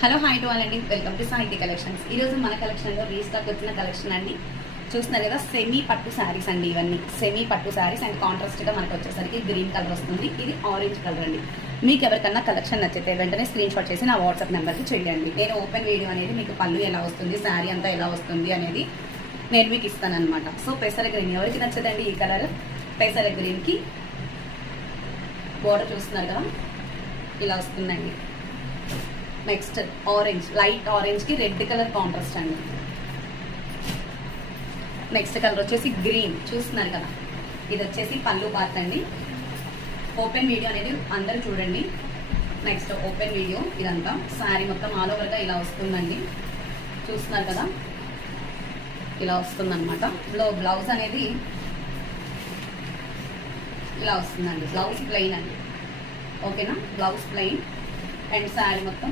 Hello hi to all అండి, welcome to సాహిత్య collections. ఈరోజు మన కలెక్షన్లో రీస్టాక్ వచ్చిన కలెక్షన్ అండి. చూస్తున్నారు కదా, సెమీ పట్టు శారీస్ అండి. ఇవన్నీ సెమీ పట్టు శారీస్ అండ్ కాంట్రాస్ట్గా మనకు వచ్చేసరికి గ్రీన్ కలర్ వస్తుంది. ఇది ఆరెంజ్ కలర్ అండి. మీకు ఎవరికన్నా కలెక్షన్ నచ్చితే వెంటనే స్క్రీన్ షాట్ చేసి నా వాట్సాప్ నెంబర్కి చేయండి. నేను ఓపెన్ వీడియో అనేది మీకు పళ్ళు ఎలా వస్తుంది, శారీ అంతా ఎలా వస్తుంది అనేది నేను మీకు ఇస్తానమాట. సో పెసర గ్రీన్ ఎవరికి నచ్చదండి ఈ కలర్. పెసర గ్రీన్కి బోర్డర్ చూస్తున్నారు కదా, ఇలా వస్తుందండి. నెక్స్ట్ ఆరెంజ్, లైట్ ఆరెంజ్కి రెడ్ కలర్ కాంట్రాస్ట్ అండి. నెక్స్ట్ కలర్ వచ్చేసి గ్రీన్, చూస్తున్నారు కదా. ఇది వచ్చేసి పళ్ళు పార్ట్ అండి. ఓపెన్ వీడియో అనేది అందరూ చూడండి. నెక్స్ట్ ఓపెన్ వీడియో ఇదంతా శారీ మొత్తం ఆల్ ఓవర్గా ఇలా వస్తుందండి. చూస్తున్నారు కదా, ఇలా వస్తుందన్నమాట. బ్లౌజ్ అనేది ఇలా వస్తుందండి. బ్లౌజ్ ప్లెయిన్ అండి. ఓకేనా, బ్లౌజ్ ప్లెయిన్ అండ్ శారీ మొత్తం